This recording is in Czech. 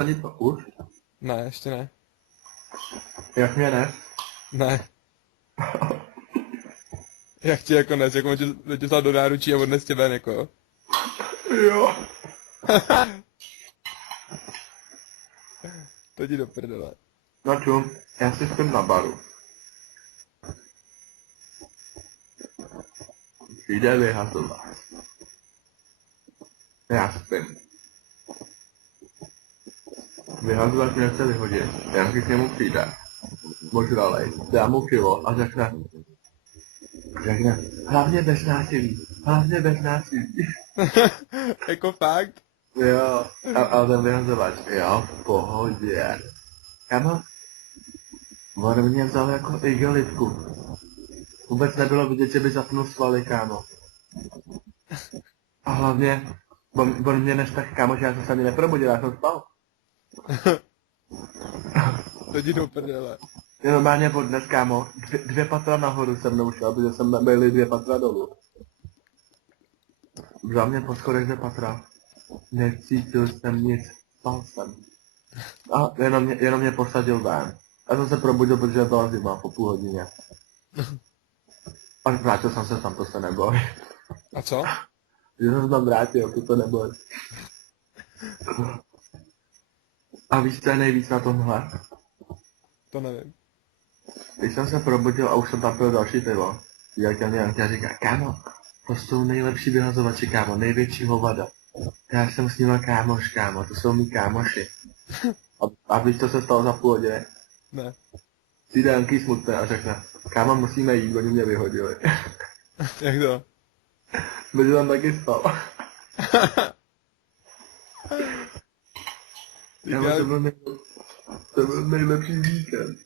Ani to už? Ne, ještě ne. Jak mě ne? Ne. Jak ti jako nes, jako tě vzal do náručí a odnes tě ven, jako. Jo. To ti do prdele. No čum, já si spím na baru. Přijde vyhazovat. Já spím. Vyhazovat mě chce vyhodit. Já si k němu přijde. Možralej. Dá mu pivo a řekne, hlavně bez násilí. Hlavně bez násilí. Jako fakt? Jo. A ten vyhazovač. Jo, v pohodě. Kamo? On mě vzal jako igelitku. Vůbec nebylo vidět, že by zapnul svaly, kámo. A hlavně, on mě než tak, kámo, že já jsem se ani neprobudil, já jsem spal. To ti do prdele. Je normálně od dnes, kámo, dvě patra nahoru se mnou šel, protože jsem byli 2 patra dolů. Vzal mě po schodech 2 patra. Necítil jsem nic, spal jsem. A jenom mě posadil ven. Já jsem se probudil, protože byla zima po půl hodině. A vrátil jsem se tam, to se neboj. A co? Že jsem se tam vrátil, to neboj. A víš, co je nejvíc na tomhle? To nevím. Když jsem se probudil a už jsem tam pil další pivo, jak mě říká, kámo, to jsou nejlepší vyhazovači, kámo, největší hovada. Já jsem s nima kámoš, kámo, to jsou mý kámoši. A víš, co se stalo za půl hodiny? Ne. Přijde Janky smutné a řekne, kámo, musíme jít, oni mě vyhodili. Jak to? Protože tam taky spal. Já... To byl nejlepší víkend.